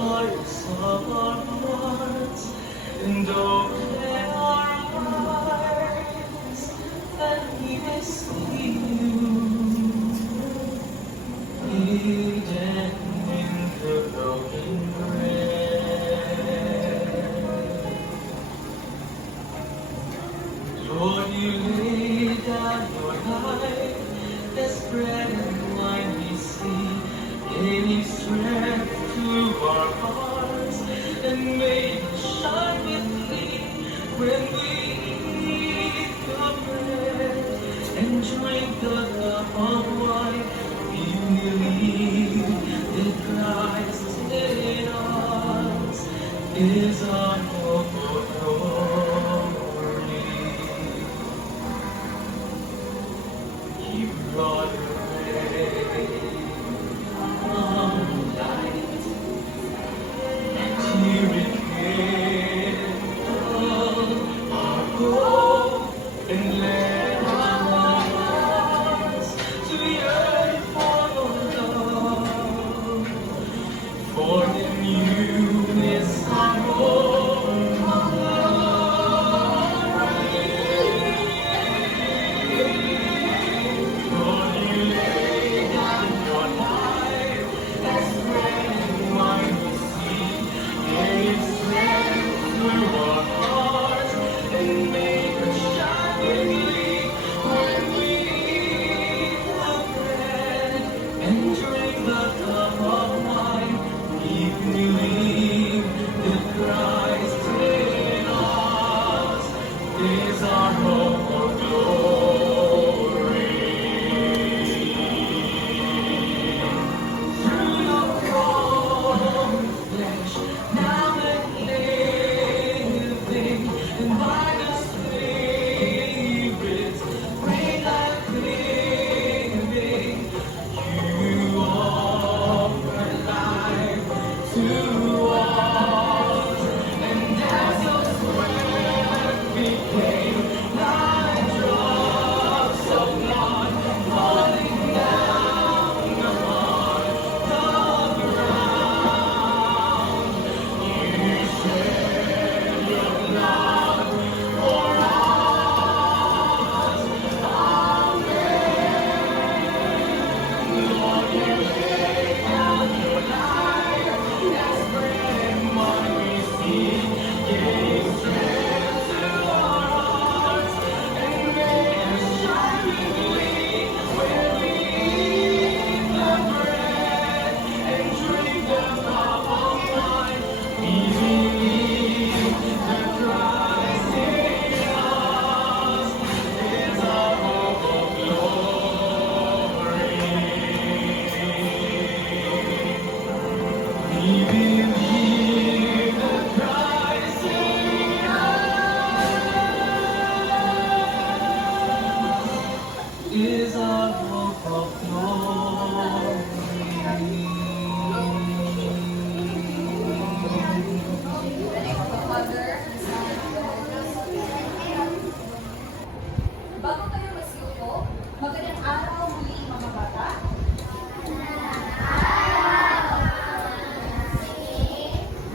hearts of our hearts, and open our eyes, that we may see you hidden in the broken bread. Lord, you lay down your life as bread and wine we see, gave strength to our hearts and made us shine with thee. When we eat the bread and drink the cup of wine, we believe that Christ in us is our hope of glory. He brought away light, and he rekindled our hope and led our hearts to yearn for love. For in you is our hope of glory. Lord, you lay down your life as bread and wine we see, gave strength through our hearts and made us shine with glee. When we eat the bread and drink the cup of wine, we believe that Christ in us is our hope of glory. Through your own flesh, now and living, and by the Spirit, reign like living, you offer life to us, and as your sweat became like drops of blood falling down upon the ground, you shed your blood for us. Lord, you lay down your life as bread and wine we see, gave strength to our hearts and made us shine with glee. When we eat the bread and drink the cup of wine, we believe that Christ in us is our hope of glory. We believe that Christ in us is our hope of Bago kayo masiupo, magandang araw muli mga bata.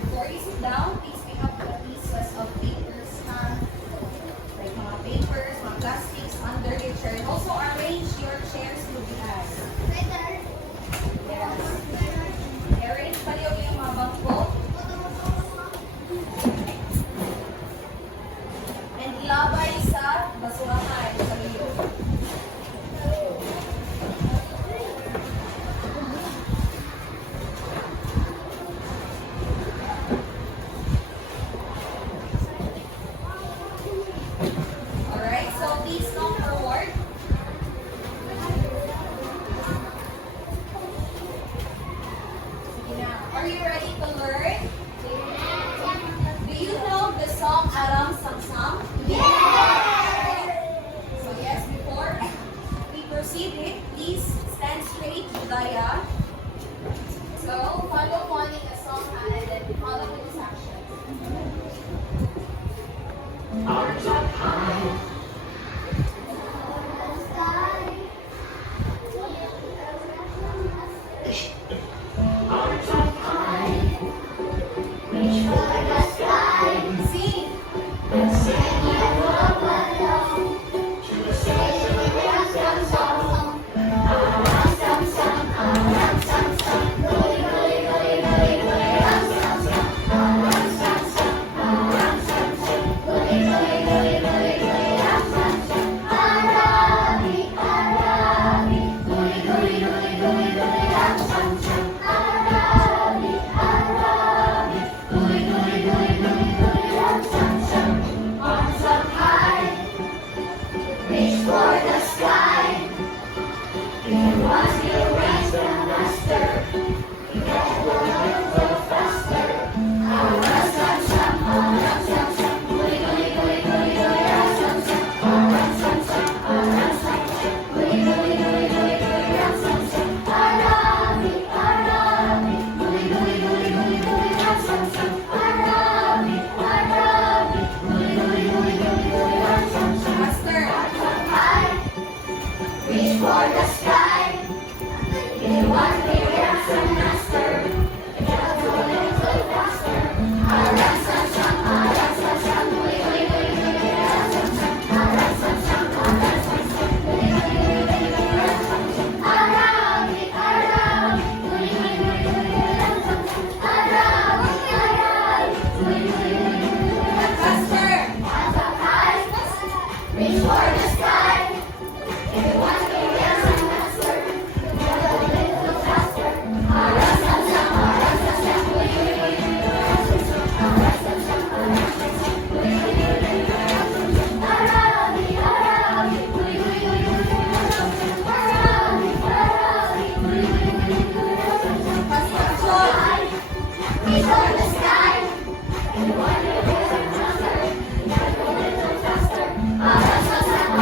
Before you sit down, please pick up the pieces of papers like mga papers, mga plastics under your chair. And also arrange your chairs to be as. Yes. Arrange pa rin yung mga bangko. And ilabay sa basurahan sa iyo. Alright, so please come forward. Sige na. Are you ready to learn? Do you know the song Aram Samsam? So yes, before we proceed, please stand straight, Budaya. So follow Molly the song and then follow with this action. Arms up high. Arms up high. Sing. Reach for the sky. If you want to raise the master, you get a little faster. Master. Reach for the sky. If you want to raise the master, you get a little faster. Master. Reach for the sky. If you want to be a master, get a little faster. Pastor John. Reach for the sky. If you want to be a master, get a little faster. Pastor John.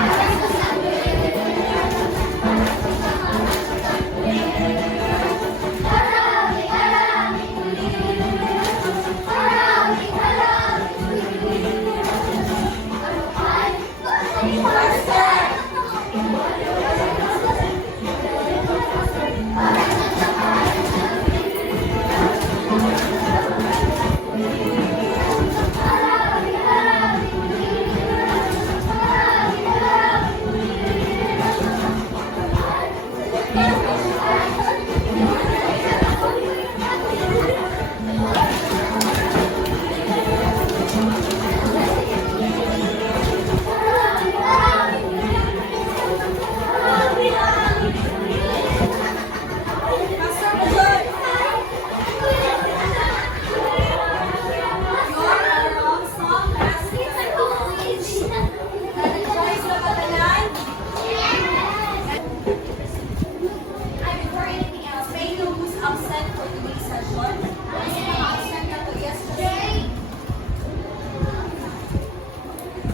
Your alarm song has been accomplished. Na-rejoice na ba tanan? And before anything else, may you know who's absent for today's session? Sino ang absent na to yesterday?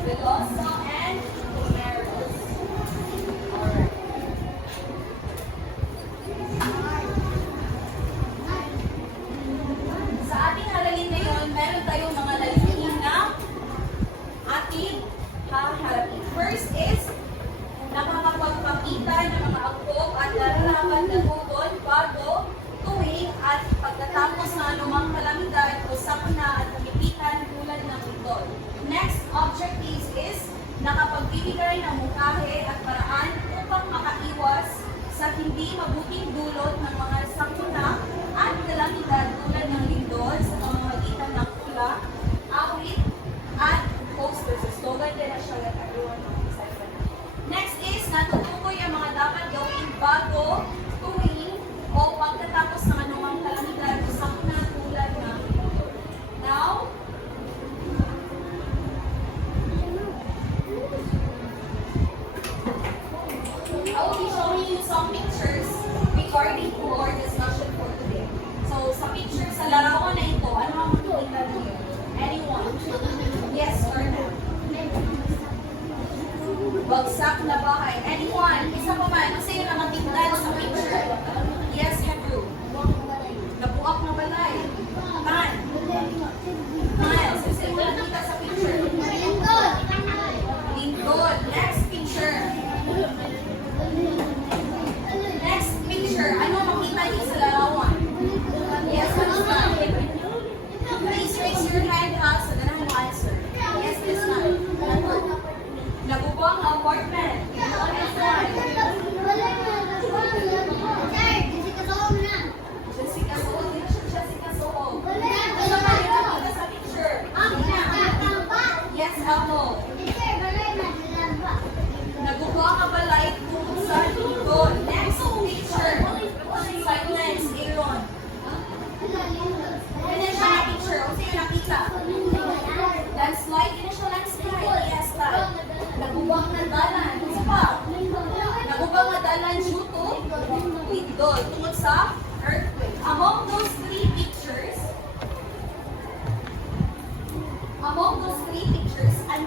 Veloso and Meros. Alright. Sa ating aralin ngayon, meron tayong mga lalingin na ating haharapin. First is, nakakapagpakita ng mga angkop at nararapat na tungkol bago, tuwing at pagkatapos ng anumang kalamidad o sakuna at kamipitan tulad ng ito. Next objectives is, nakapagbibigay ng mungkahi at paraan upang makaiwas sa hindi mabuting dulot ng mga sakuna at kalamidad tulad ng lindol sa pamamagitan ng tula, awit, at posters. So, ganda na siya that everyone excited. Next is, natutukoy ang mga dapat gawin bago, tuwing, o pagkatapos ng anumang kalamidad o sakuna tulad ng lindol. Now,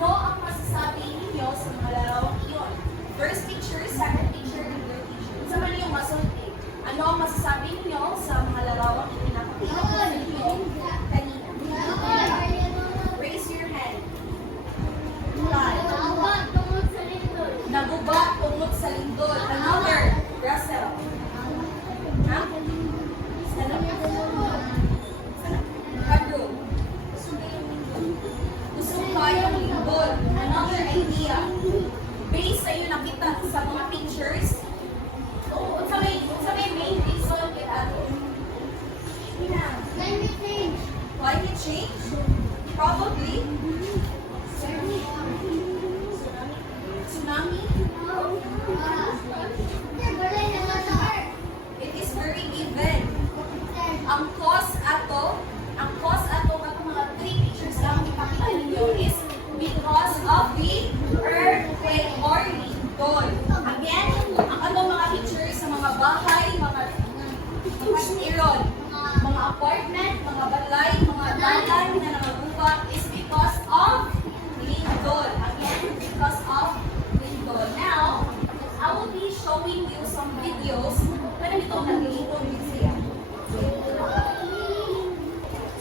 Ano ang masasabi ninyo sa mga larawang iyon? First picture, second picture, and third picture. Sa man yung masulti. Ano ang masasabi ninyo sa mga larawang ipinapakita ko sa inyo kanina? Raise your hand. Naguba tungod sa lindol. Another. Russell. Ha? Sana? Sana? Pedro. Gusto ko yung lindol. Another idea. Based sa iyo nakita sa mga pictures, unsa may main reason kay ato? Climate change? Probably. Tsunami? It is very given. Ang cause ato katong mga three pictures lang ipakita ninyo is because of the earthquake or lindol. Again, ang atong mga pictures sa mga bahay, mga styron, mga apartment, mga balay, mga dalan na nangaguba is because of lindol. Again, because of lindol. Now, I will be showing you some videos. Pero ito, naglilindol din siya.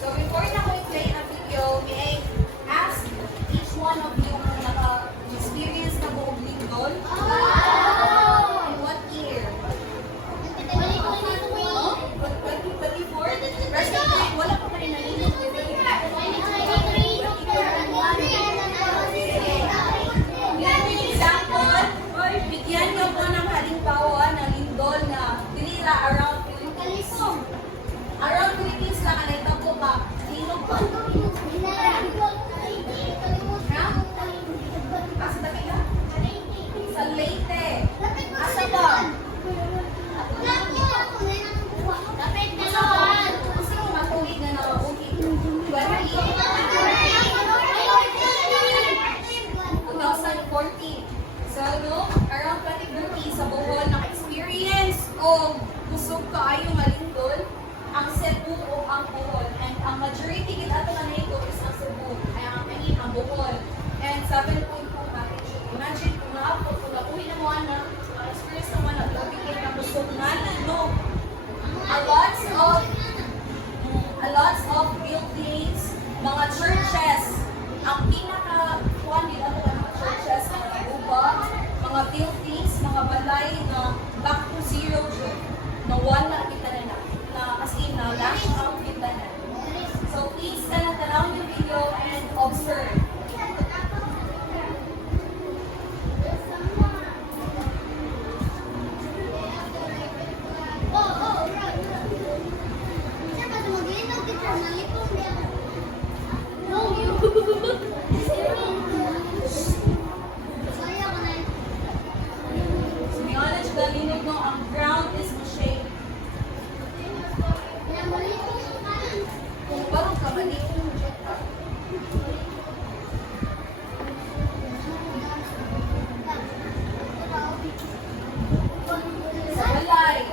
So before na ko i-play ang video, may I ask each one of you kung naka-experience na buong lindol? In what year? 2024? Rest of the wala pa rin nalilindol. Example, bigyan niyo po ng halimbawa ng lindol na dinila around Philippines. Around Philippines lang ang naitabo ka. Linog ba? Ha? Asa tabi ka? Sa Leyte. Asa ba? Gusto mo matuwid na nakabukid? 2014. So, no, around 2013 sa Bohol, naka-experience o kusog kaayo nga lindol ang Cebu o ang Bohol. And ang majority gid ato nga nito is ang Cebu. Ay ang kanin ang Bohol. And 7.2 magnitude. Imagine kung naapot, kung nakuhi na mo na, experience naman na nabigay na kusog nga linog. A lots of buildings, mga churches, ang pinaka-kuhan nila mga churches, mga uba, mga buildings, mga balay na back to zero dyan, na wala kita na as in na lash out kita na. So please, tanaw yung video and observe. To be honest, galinig no, ang ground is shake. Kung parang kamali, sa balay,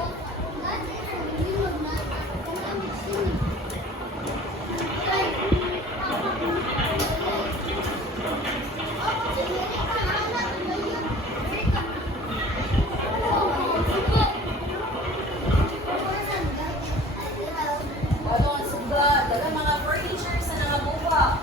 ano, ang suga, dalang mga furniture sa nangabuka.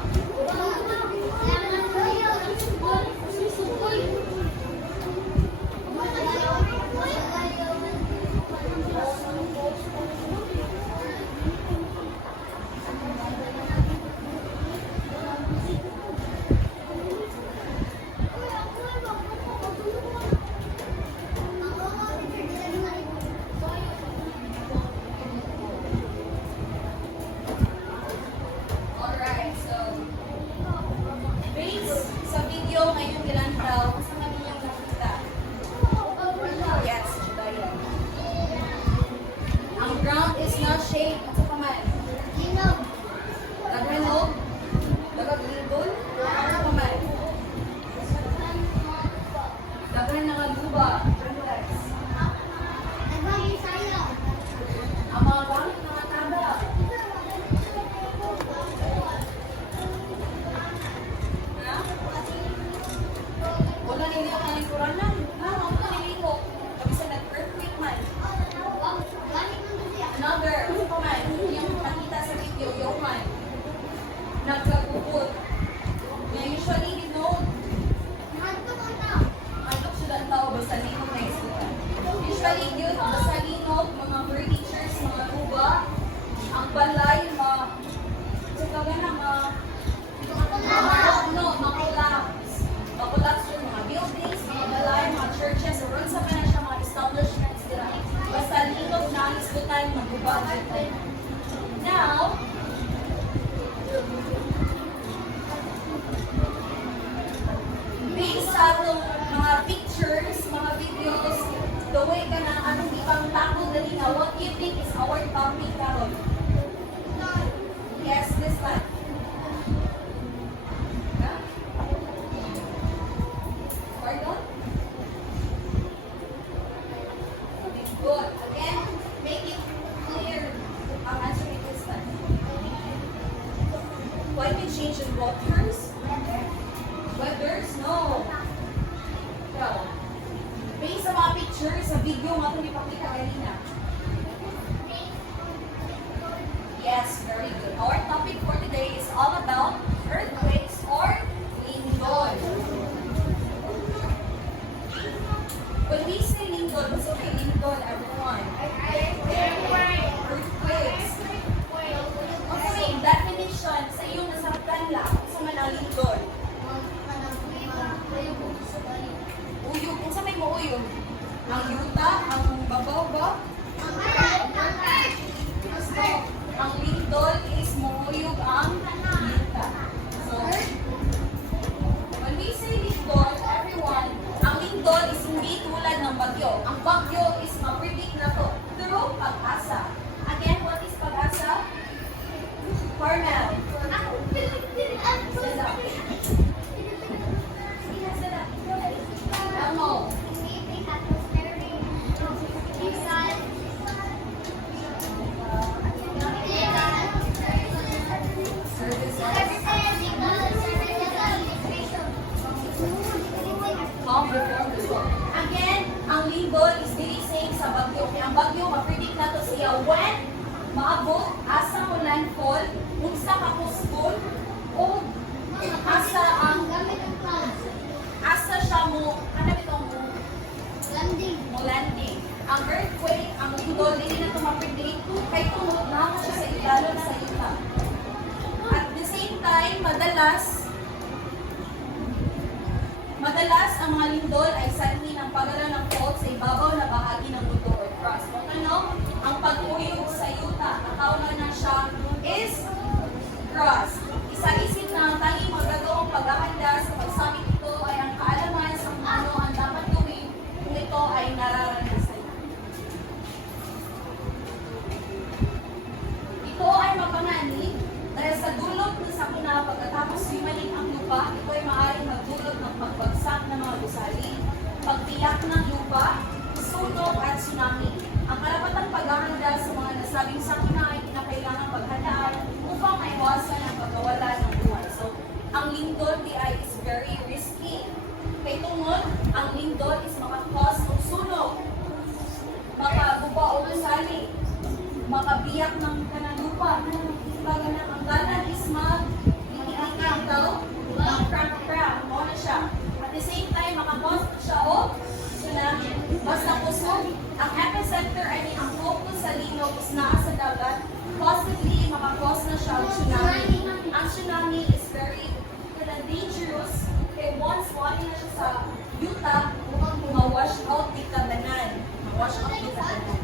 flood? Yeah? Pardon? Good. Again, make it clear. Ang answer it is that. Climate change and waters? Weathers? No. Ikaw. Based sa mga pictures, sa video nga ito ipakita kanina. Yes, very good. Our topic for today is all about earthquakes or lindol. When we say lindol, what's okay lindol, everyone? Earthquakes. Okay, definition sa iyong nasaktan lang sa manang lindol. Uyog, kung sa may mauyog? Ang yuta, ang babaw ba? Ang lindol is mauyog ang yuta. So, when we say lindol, everyone, ang lindol is hindi tulad ng bagyo. Ang bagyo is ma-predict na to through pag-asa. Again, what is pag-asa? Carmel. Elmo. Calm before the storm. Again, ang lindol is very same sa bagyo. Kaya ang bagyo, ma-predict na to siya when maabot, asa mo landfall, unsa ka kusbol, o asa ang asa siya mo, ano itong mo landing. Ang earthquake, ang lindol, hindi na ito ma-predict, kay tungod na siya sa ibalon sa yuta. At the same time, madalas ang mga lindol ay sanhi ng pagala ng fault sa ibabaw na bahagi ng mundo or crust. Kung ano, ang pag-uyog sa yuta, natawag na siya is crust. Isa-isip na ang tanging magagawang paghahanda sa pagsabit ito ay ang kaalaman sa kung ano ang dapat gawin kung ito ay nararanasan. Ito ay mapangani dahil sa dulot ni sakuna pagkatapos simaling ang lupa, ito ay maaaring magdulot ng pagbagsak ng mga gusali, pagtiyak ng lupa, sunog at tsunami. Ang karapatang paghahanda sa mga nasabing sakuna ay kinakailangan paghandaan upang maiwasan ang pagkawala ng buhay. So, ang lindol ay is very risky. Kay tungod, ang lindol is makakos ng sunog, makabuba o gusali, makabiyak ng kanang lupa, ang ganan is mag-iikikikin daw, crack, mo na siya. At the same time, makakos siya o tsunami. Basta kusog, ang epicenter ay ang focus sa linog is naa sa dagat, possibly makakos na siya ang tsunami. Ang tsunami is very dangerous, kaya once wali na siya sa yuta, mukhang ma-wash out di kaganan. Ma-wash out di kaganan.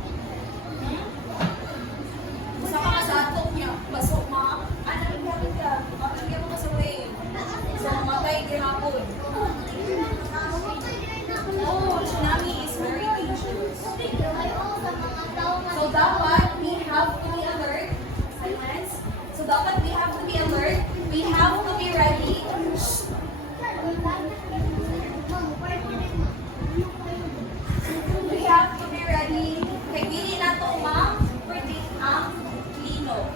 Sa mga datok niya, basok ma, ano rin gamit ka? Mapagyan mo ka sa wave. So, mamatay gihapon. Oh, tsunami is very dangerous. So, dapat we have to be alert. Silence. So, dapat we have to be alert. We have to be ready. We have to be ready. Kaya hindi na ito ma-predict ang lino.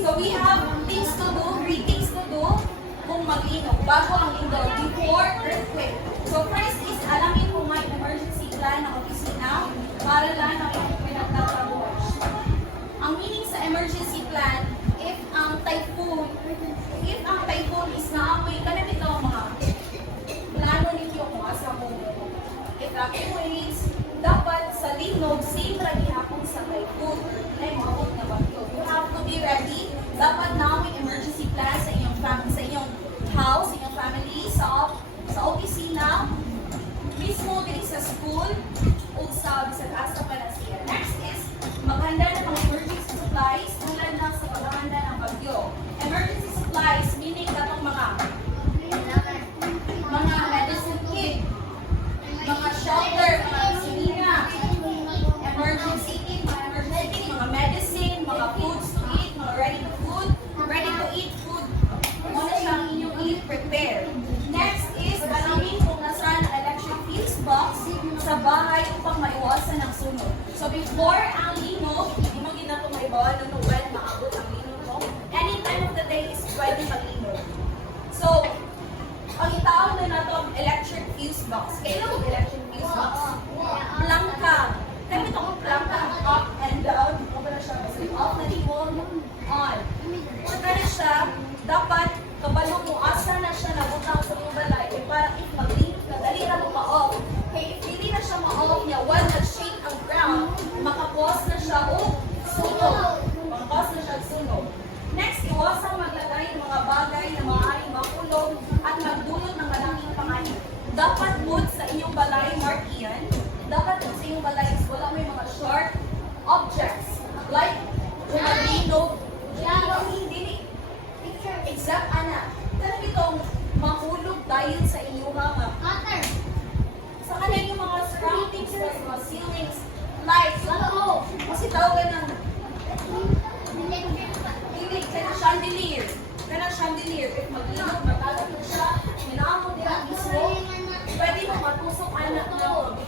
So we have things to do, three things to do kung maglino bago ang lindol, before earthquake. So first is alamin kung may emergency plan ng opisina para lang ang inyong pinagtatrabuhan. Ang meaning sa emergency plan, if ang typhoon is naamoy, kanang ito ang mga plano ninyo kung asa mo evacuates, dapat sa linog, same lagi hapon sa typhoon, ay maabot na bagyo. You have to be ready. Dapat na may emergency plan sa inyong family, sa inyong house, sa inyong family, sa opisina, mismo din sa school, o sa bisag asa pala siya. Next is, maghanda ng mga emergency supplies tulad ng sa paghahanda ng bagyo. Emergency supplies, meaning katong mga medicine kit, mga shelter, mga siya o sunog. Mangkos na siya sunog. Next, iwasang maglagay ng mga bagay na maaaring makulong at magdulot ng malaking panganib. Dapat put sa inyong balay, mark iyan. Dapat put sa inyong balay is wala may mga sharp objects. Like, kung maglinog, hindi. Exact, ana. Talagang itong mahulog dahil sa inyong mga sa kanila yung mga surroundings, mga ceilings, lights, kasi tawagan ng hindi, kaya chandelier. Kaya chandelier, if maglinog, matalag na siya, minaamon nila mismo, pwede mo matusok anak na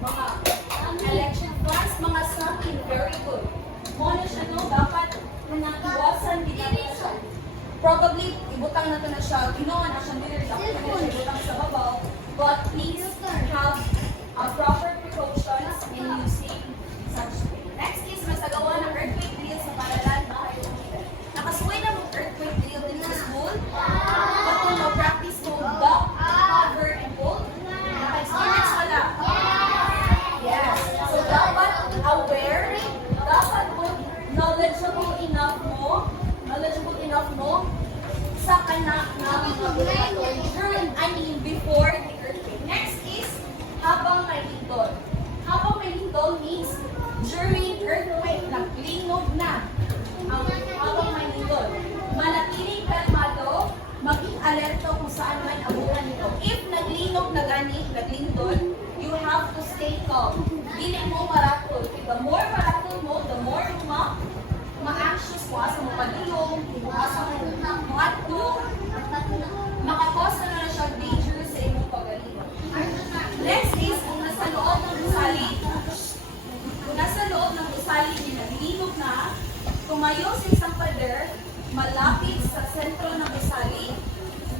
mga election plans, mga something very good. Muna siya no, dapat iwasan din siya. Probably, ibutang na ito na siya, ginawa na chandelier, dapat na siya ibutang sa babaw, but please have proper precautions in using such thing. Next is masagawa ng earthquake drill sa paralan bahay o kita. Nakasuway na mong earthquake drill din sa school. Kung mag-practice mo duck, cover, and hold. Naka-experience wala. Yes. So dapat aware, dapat mo knowledgeable enough mo sa kanak na mga during, before the earthquake. Next is habang may lindol. Habang may lindol means during earthquake, naglinog na. Habang may lindol. Manatiling kalmado, maging alerto kung saan man abutan nito. If naglinog na gani, naglindol, you have to stay calm. Dili mo maratol. The more maratol mo, the more ma-anxious mo, asa mo padulong, asa mo mato, makakosa na siya danger sa imong pagalingon. Next is, kung nasa loob ng gusali, naglinog na, tumayo sa isang pader, malapit sa sentro ng gusali,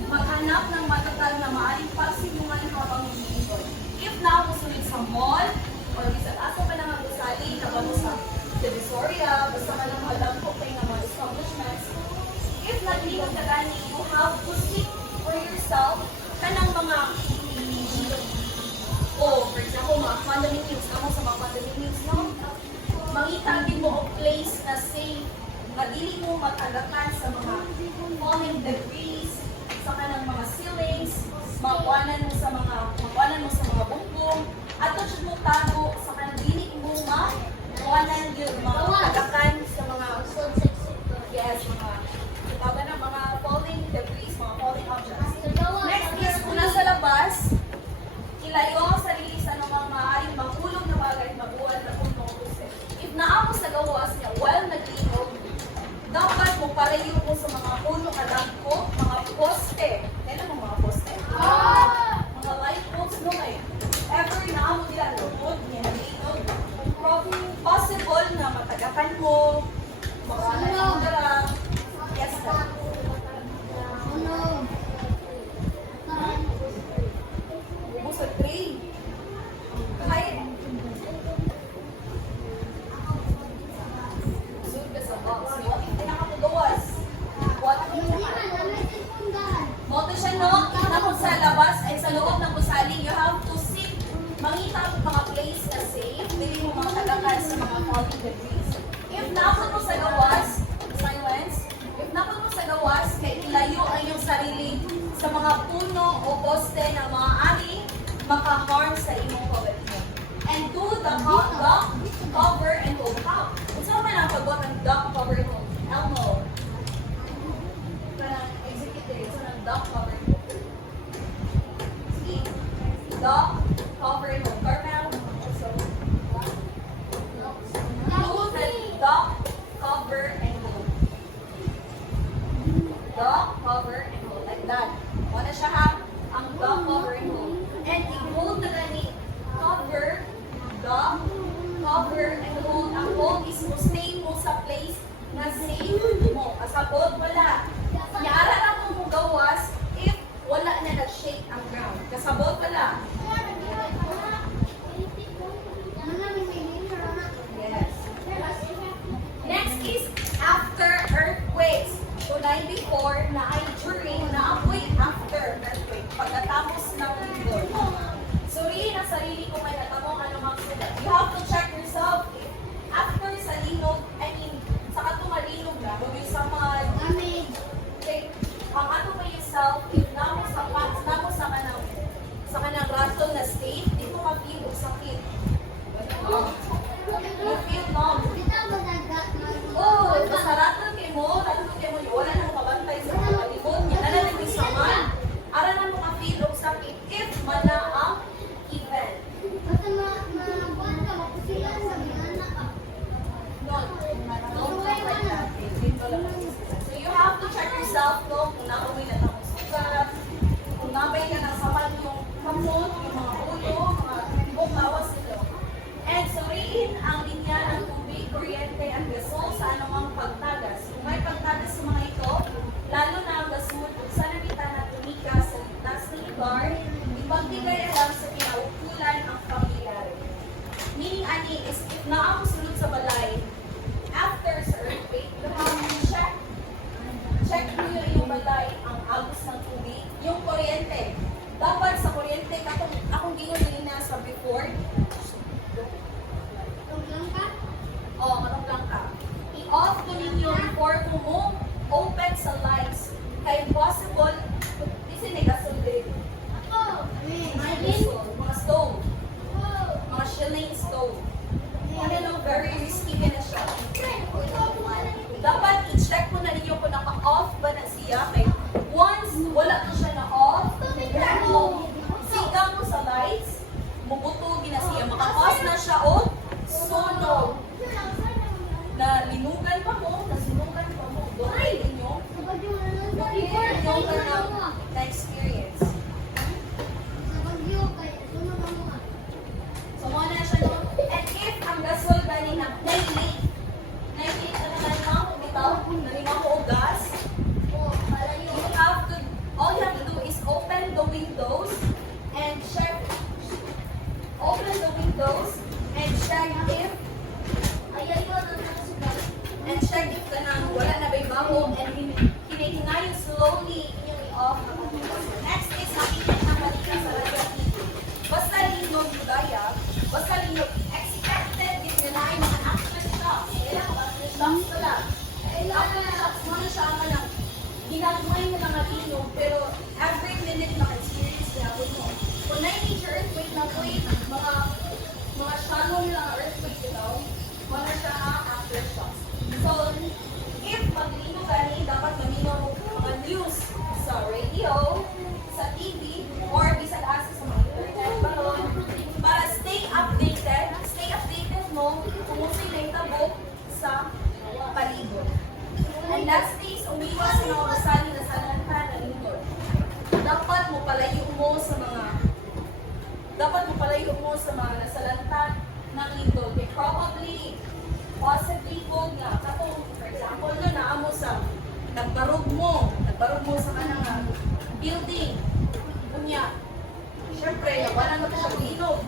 maghanap ng matatag na maaaring pagsimungan habang naglilingkod. If na, musulit sa mall, or bisan asa pa ng gusali, kabalo sa Divisoria, basta ka lang malagpo kayo ng mga establishments. If naglilingkod ka gani, you have to seek for yourself kanang mga for example, mga condominiums, kamo sa mga condominiums, no? Mangita din mo o place na safe, na dili mo matagakan sa mga falling debris, sa kanang mga ceilings, makuanan mo sa mga bumbong, at ito mo tago sa kanang dili mo makuanan yung mga tagakan sa mga tawag na mga falling debris, mga falling objects. Next is, kung nasa labas, ilayo ang sarili sa anumang maaaring mahulog na bagay mabuhat na kung mautusin. If naamo sa gawas niya, while naglinog, dapat mo palayo mo sa mga puno kadagko, mga poste. Kailan mo mga poste? Mga light poles no kayo. Ever naamo nila lupot niya naglinog. Possible na matagakan mo, makawalan mo dara. Yes, sir. Sa tray. Kahit sud ka sa box. What if nakapagawas? What if moto siya no? Nakon sa labas ay sa loob ng gusali, you have to seek mangita ang mga place na safe. Dili mo mga tagakan sa mga falling debris. If napon mo sa gawas, silence. If napon mo sa gawas, kay ilayo ang iyong sarili sa mga puno o poste na maaari maka-harm sa imong pagalingon. And do the duck, cover, and hold. How? Kung saan man ang pagbuhat ng duck, cover, and hold? Elmo. Parang executive. So, ng duck, cover, and hold. Sige. Duck, cover, and hold. Carmel. Also. Do the duck, cover, and hold. Duck, cover, and hold. Like that. Wala siya ha? Ang duck, cover, and hold. And i-hold na gani, cover, duck, cover, and hold. Ang hold is mo stay mo sa place na safe mo. Kasabot, wala. Nyara na kung gawas, if i-off ko ninyo before ko mo open sa lights. Kaya possible, kasi negasol din. Mga gasol, mga stove, mga shilling stove. Ano no, very risky din na siya. Dapat i-check mo na ninyo kung naka-off ba na siya. Kaya once wala na siya na-off, sigang mo sa lights, mubutugin na siya. Maka-off na siya o sunog. Na linugan pa mo, nasunugan pa mo. Doon ninyo, na experience. So, muna na siya no. And if ang gasol ba ni na nailit na naman mo bitaw, nalima mo o gas, all you have to do is open the windows and check if kanang wala na ba'y baho and hinihinayin slowly inyong i-off ang windows. Next is makikita ng balita sa radyo. Basta linog budaya, basta linog expected din nila ay mga aftershocks. Kaya mga aftershocks pala. Aftershocks mo na siya ang manang ginagmay na mga linog pero every minute na-experience niya mo. Kung na-major earthquake na po mga shallow nila ang earthquake daw, wala siya ang aftershocks. So, if maglino gani, dapat mamino mga news sa radio, sa TV, or bisan asa sa mga internet baron para stay updated mo kung sa'yo na itabok sa palibot. And last is, umiwas sa mga basali na salanta na lingkod. Dapat mo palayo mo sa mga nasalanta ng lingkod. Possibly po nga, kapag, for example, no, naamo sa nagbarog mo sa kanang building. Kunya, syempre, wala na ito siya linog.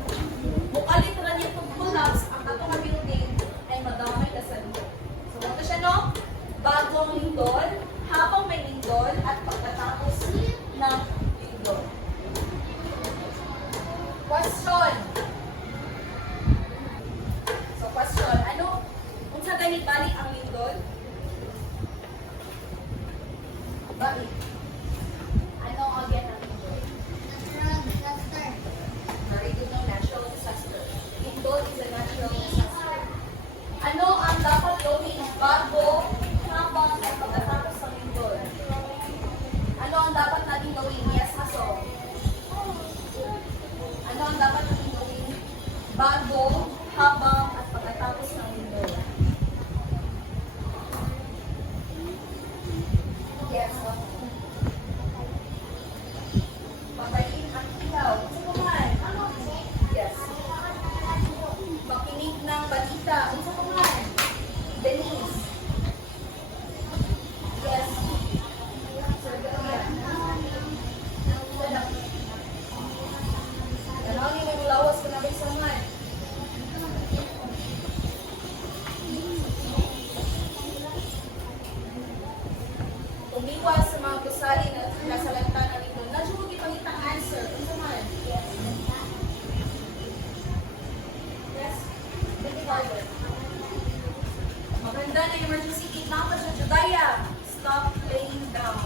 Mukalit na niya itong collapse, ang katong building ay madamay na sa lingkod. So, ito siya, no? Bago ang lingkod, habang may lingkod, at pagkatapos ng lingkod. Question. So, question. Unsa gani balik ang lindol? Bakit? Ano ang again ang lindol? Very good, no? Natural disaster. Lindol is a natural disaster. Ano ang dapat gawin bago habang ay pagkatapos ng lindol? Ano ang dapat natin gawin? Yes, Haso. Ano ang dapat natin gawin bago, habang, at pagkatapos ng lindol? Yes. Patayin ang ilaw. Ano man? Yes. Makinig ng balita. Ano man? Denise. Yes. Sir Galian. Ganang yung lawas ko na may saman. Umiwas sa mga gusali na nasalanta na nito. Nadyo mo ipangitang answer. Ano man? Yes. Yes. Pretty hard. Maganda na emergency kit na pa sa Judaya. Stop laying down.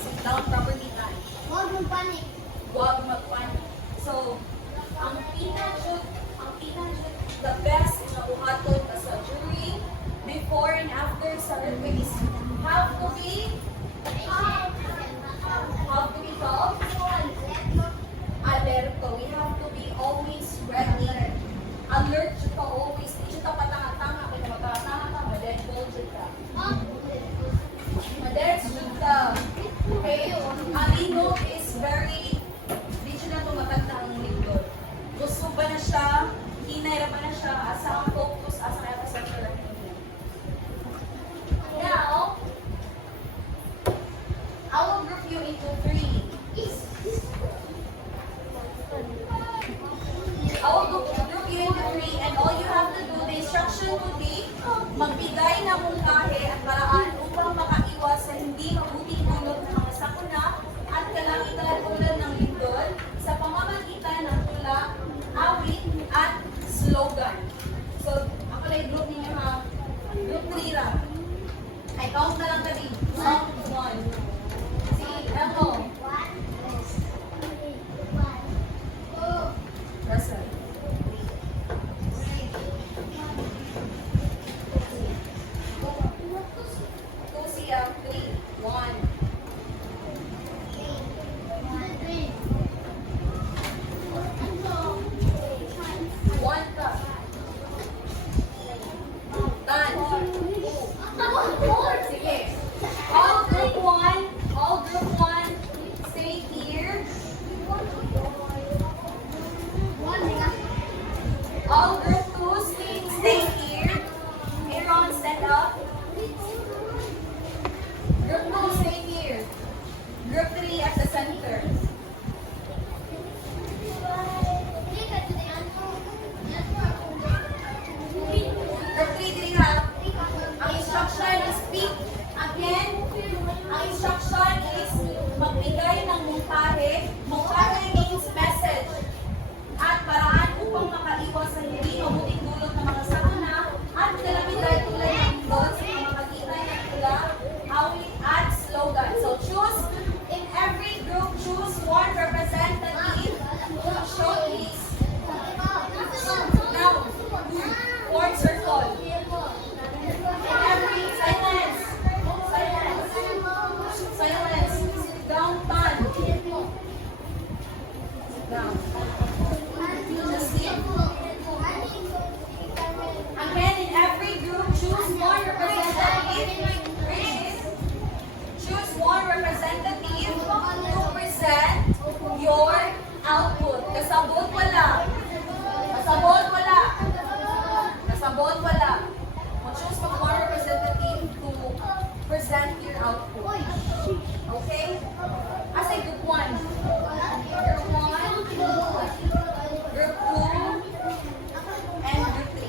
Sit down properly time. Huwag mong panic. Huwag mag-panic. So, ang pinaka the best na uhatod na sa jury before and after sa earthquake is have to be calm. Alerto. We have to be always ready. Alert siya ka always. Hindi siya ka patanga-tanga. Kaya magkakatanga ka, ma-dead ball siya ka. Ma-dead siya ka. Okay? Ang linog is very, hindi siya na tumatanda ang linog. Gusto ba na siya? Hinahira pa na siya? Asa ang focus? Asa kaya ka sa talagang now, I will group you into three. I will group you into three, and all you have to do, the instruction will be, magbigay ng mungkahe at paraan upang makaiwas sa hindi mabuting dulot ng mga sakuna at kalangitan tulad ng lindol sa pamamagitan ng tula, awit, at slogan. So, ako lang group ninyo ha. Group 3 lang. Ay, count na lang kami. Count 1. Si Elmo. Russell. 2 siya. 3. 1. 1 ka. Done. Sige. All group 1, stay here. All group 2, stay here. Aaron, stand up. Group 2, stay here. Group 3 at the center. Group 3, dili ha. Ang instruction is speak. Again, ang instruction is magbigay ng mungkahe. Mungkahe means message. At paraan upang makaiwas sa hindi mabuting dulot ng mga sakuna at kalamidad tulad ng doon sa pamamagitan ng tula, awit at slogan. So choose, in every group, choose one representative to showcase. Now, form circle. In every silence. Silence. Sit down, Tan. Sit down. Just sit. Again, in every group, choose one representative. Choose one representative to present your output. Kasabot wala. Kasabot wala. Kasabot wala. Choose one representative to present your output. Okay? I say group 1. Group 1, group 2, and group 3.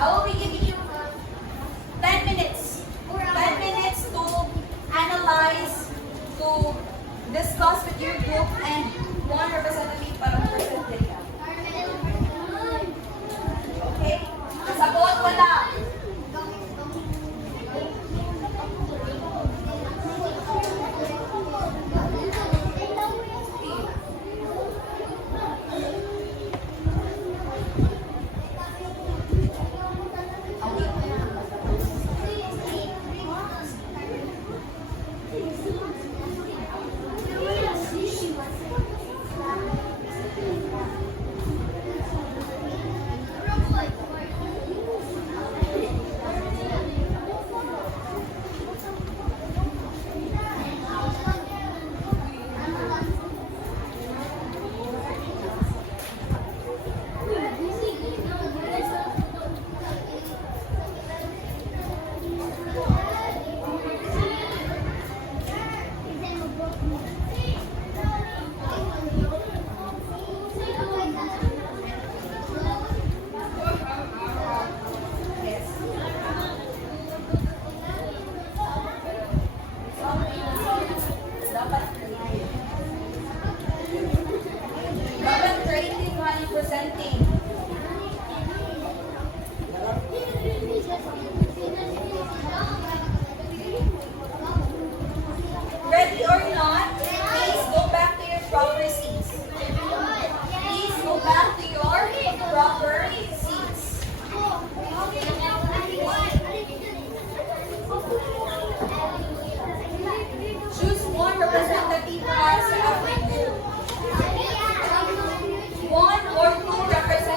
I will be giving you 10 minutes. 10 minutes to analyze, to discuss with your group, and one representative para present data. Okay? Kasabot wala. Dapat creative while presenting. Ready or not, please go back to your proper seats. Please go back to your proper seats. Choose one representative as every group. 1 or 2 representatives.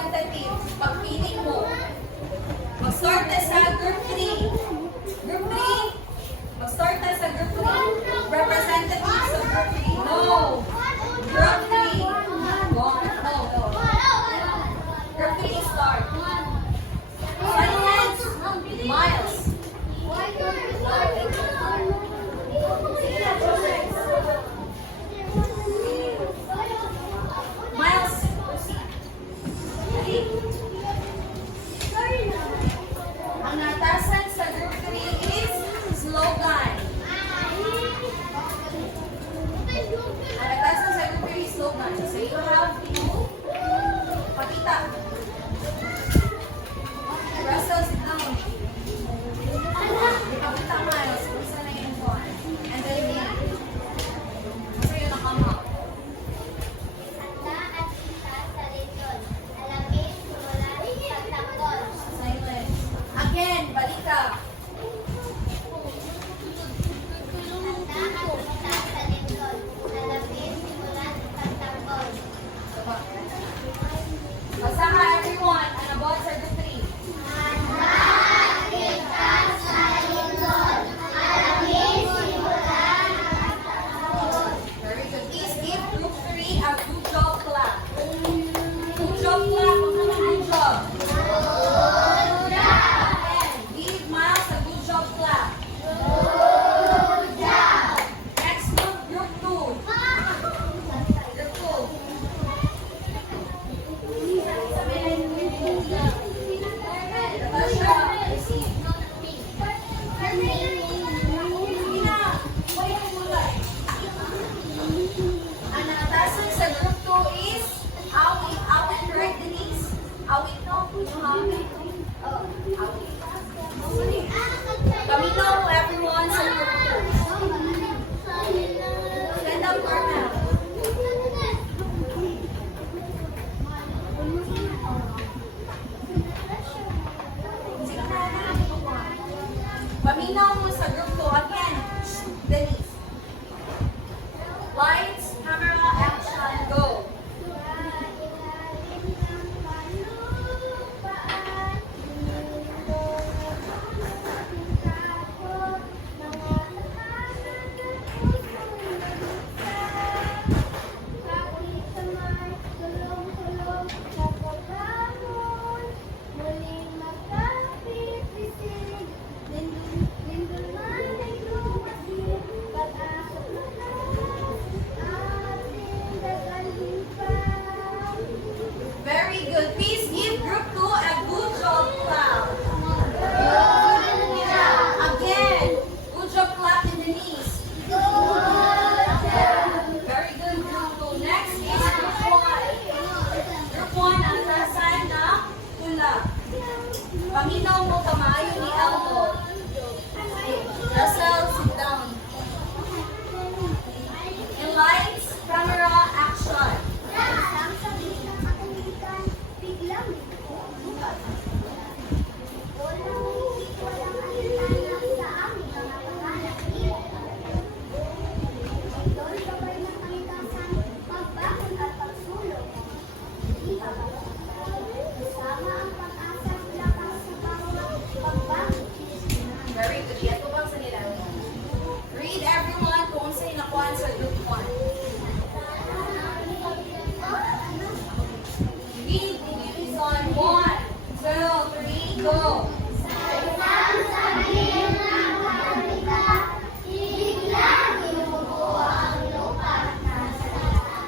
Go! Isang sabihin ng harika, biglang binubuo ang lupa na salita.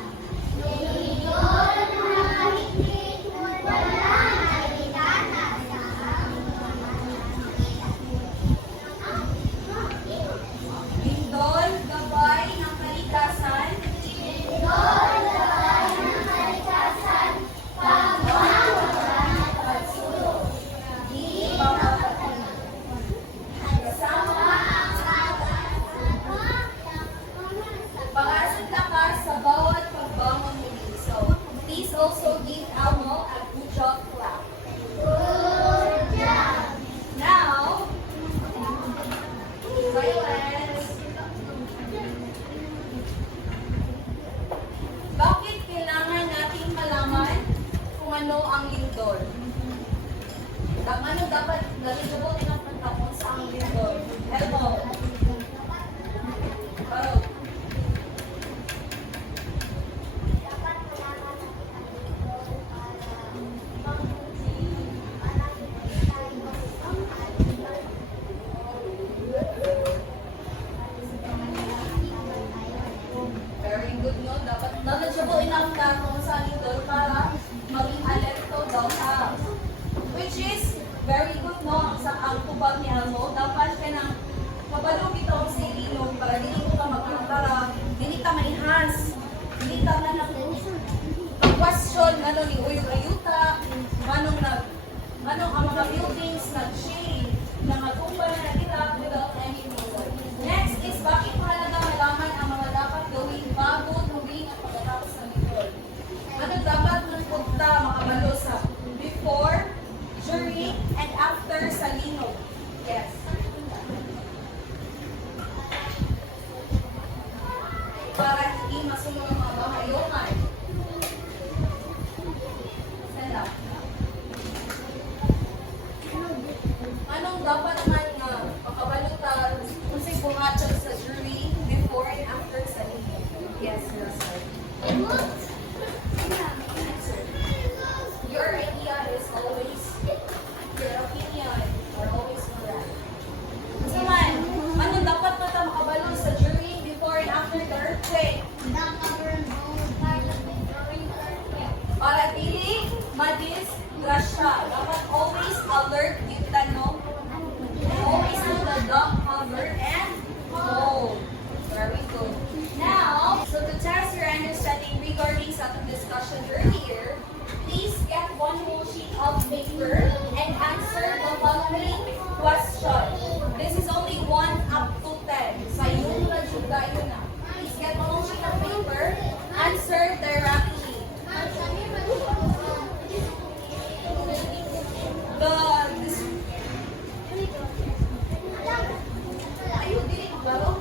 Nilidol ng mahigpit, walang alikana sa aming mga nakita. Lindol, gabay ng kalikasan. Lindol, gabay ng kalikasan, pagmamahal at pagsulong. Di mapapagalitan. Kasama ang Pag-asang lakas sa bawat pagbangon muli. So, please also give Elmo a good job clap. good job. Now, silence. Bakit kailangan natin malaman kung ano ang lindol? Ano dapat nalilibot ng pagkakon sa ang lindol? Elmo. Parang. Dapat malaman ng pagkakataon para mabuti, para hindi tayo ang alitan. Very good, no? Dapat knowledgeable enough ka kung saan lindol para maging alerto daw ka. Which is very good, no? Ang tubag ni Elmo, dapat ka nang kabalo ito sa ilog para dili ko ka magpapara, dili ka maihas, dili ka na question ano ni uyuta, manong ang mga buildings nag-shade, na matumba na nila without any reason. Next is bakit mahalaga malaman ang mga dapat gawin bago, during, at pagkatapos ng lindol. Ano dapat ng punta makabalo sa before, during, and after sa linog? Yes. Para hindi masunod ang mga bahayongan. Stand up. Anong dapat man nga makabalo ka kung sa'y buhatag sa during, before, and after sa linog? Yes, yes, sir. Answer. Your idea is always, your opinion are always correct. So man, ano dapat na makabalo sa during, before, and after the earthquake? Para dili, madisgrasya. Dapat always alert yung tanong. Always do the dog cover and hold. Very good. Now, so to test your understanding regarding sa discussion earlier, please get one whole sheet of paper and answer the following question. This is only 1 up to 10. Sa yung na jugayo na. Please get one whole sheet of paper, answer directly. Ayaw, dili ko baro.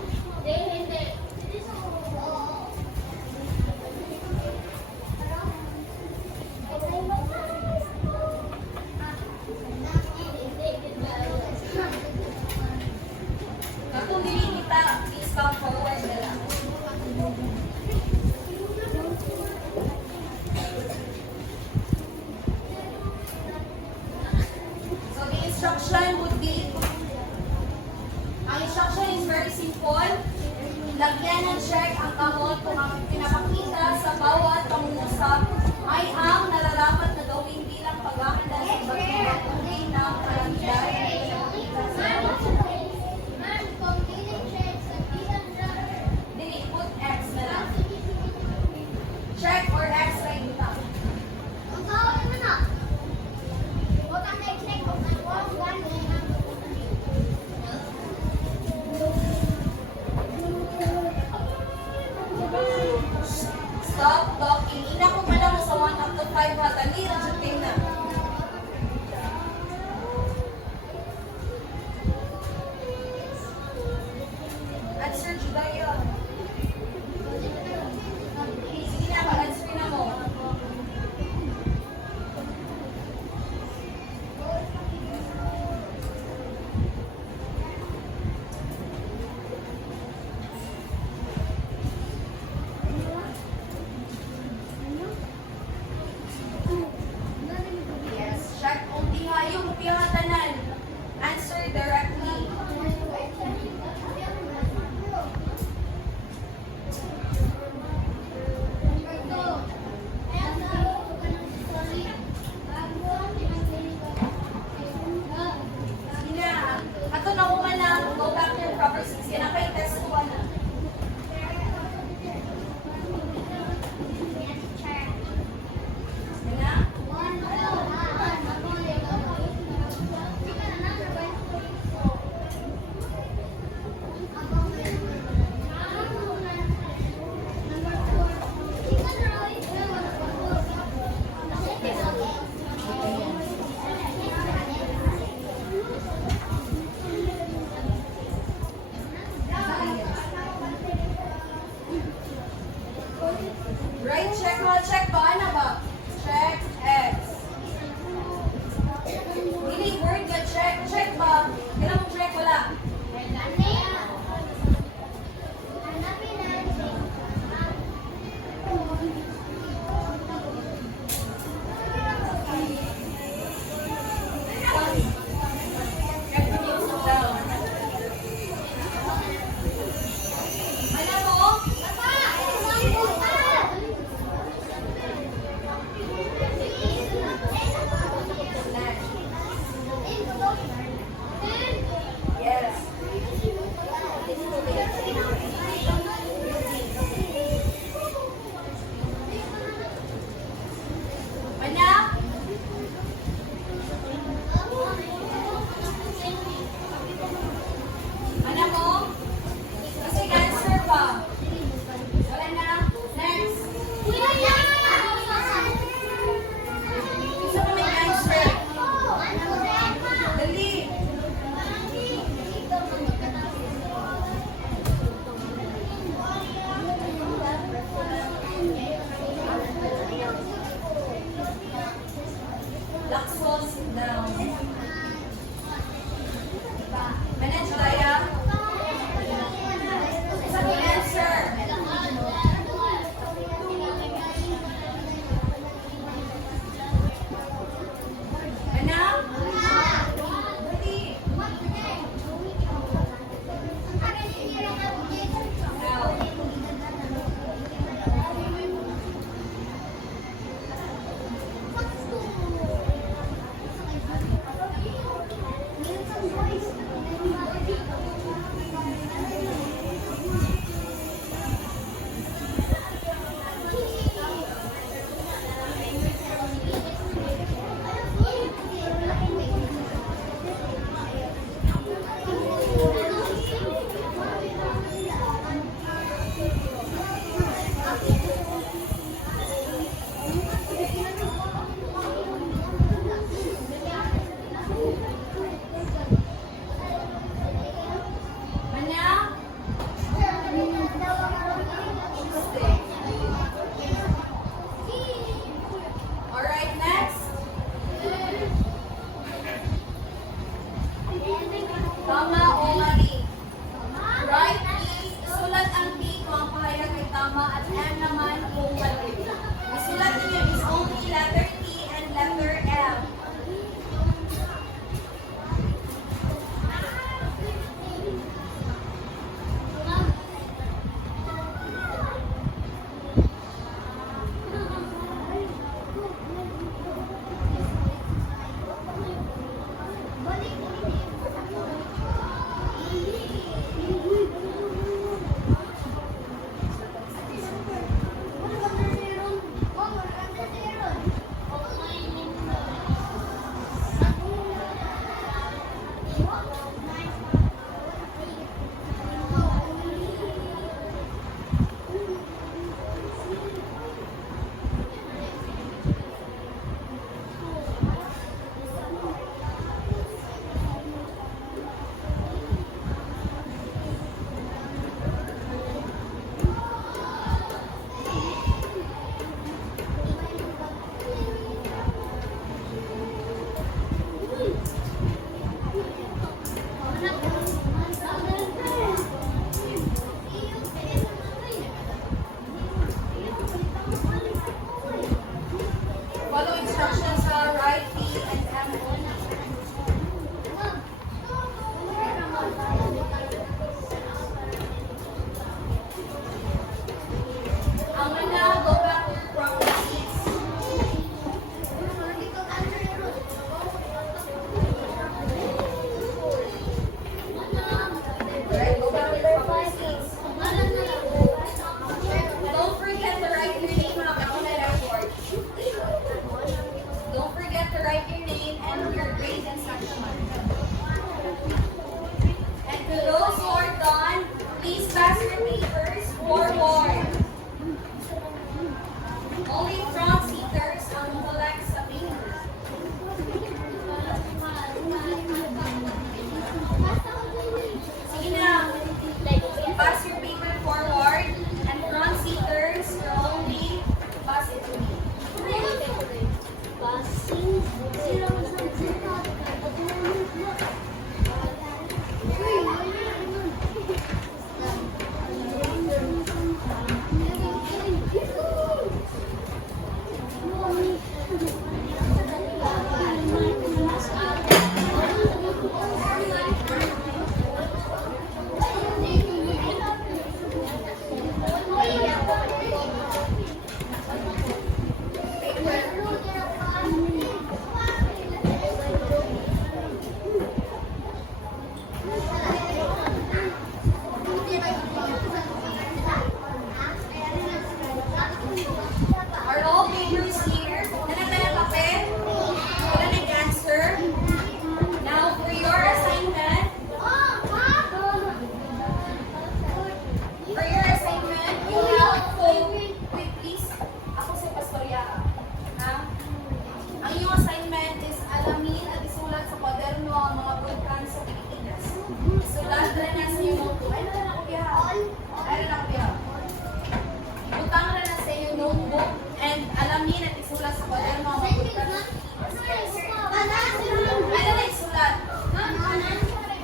Ano na isulat?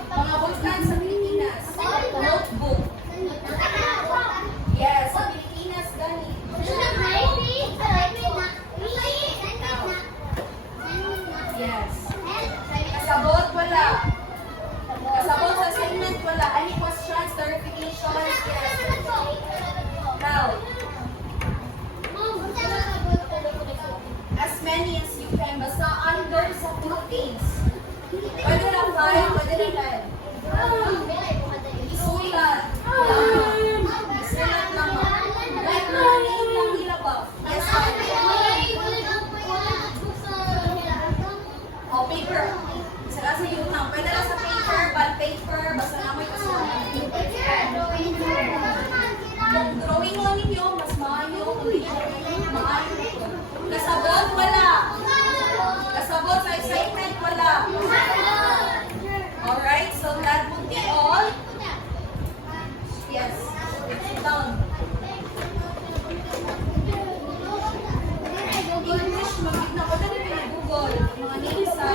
Mga bulkan sa Pilipinas. Notebook. Yes, sa Pilipinas, gani. Yes. Kasabot, wala. Kasabot sa assignment, wala. Any questions, clarifications? Yes. Now, as many as you can. Basta under sa 2 days. Pwede na 5, pwede na 10. Isulat. Isulat lang. Like mga name lang nila ba? Yes, o, paper. Isa lang sa youth lang. Pwede lang sa paper, bond paper, basta na may kasulat. Kung drawing lang ninyo, mas maayo. Kung hindi nyo maayo. Kasabot, wala. Kasabot sa excitement, wala. Alright, so that would be all. Yes. Sit down. English, mag-na ko na rin yung Google. Mga names sa